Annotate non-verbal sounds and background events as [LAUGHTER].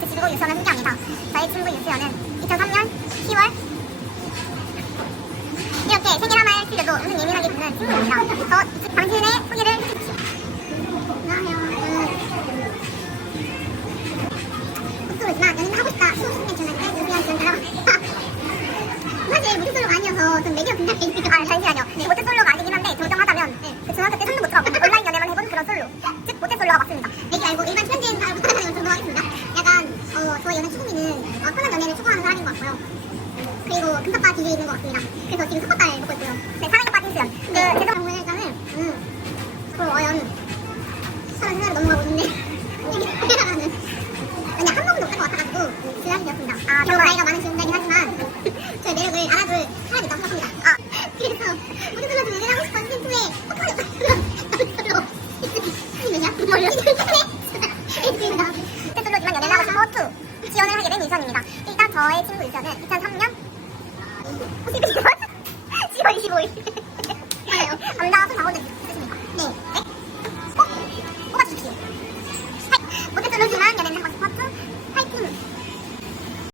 친구 유수연을 소개합니다. 저의 친구 유수연은 2003년 10월 이렇게 생일 하나에 틀려도 은근 예민하게 굽는 친구입니다. 저 당신의 소개를 해주십시오. 안녕하세요. 목소리지만 연인 하고 싶다. 15년 전인데 유수연 지원 닮았다. 사실 모태솔로가 아니어서 좀 매겨 분장해 있는 아 잠시만요. 네, 모태솔로가 아니긴 한데 정정하자면 네, 그 중학교 때 선도 못 들어가고 온라인 연애만 해본 그런 솔로. 즉 모태솔로가 맞습니다. 매기 말고 일반 트렌드인 사람 어, 편한 연애를 추구하는 사람인 것 같고요. 그리고 금사빠 뒤에 있는 것 같습니다. 그래서 지금 삿바달 먹고 있고요. 네, 사랑에 빠진 수연. 그 제가 방문을 일단은 음, 그 어연 사람 생각을 넘어가고 있는데 이게 해나가는 근데 한 번도 없을 것 같아가지고 지나치셨습니다. 아, 정말 나이가 많은 지원자이긴 하지만 [LAUGHS] 저의 매력을 알아줄 사람이 있다고 생각합니다. 아, 그래서 모든 걸로 좀 연애하고 싶은 팀프에 포커를 별로 아니면요? 뭘요? 있습니다. 테슬로지만 연애를 하고 싶어 2 저의 친구 유선은 2003년? 10월 25일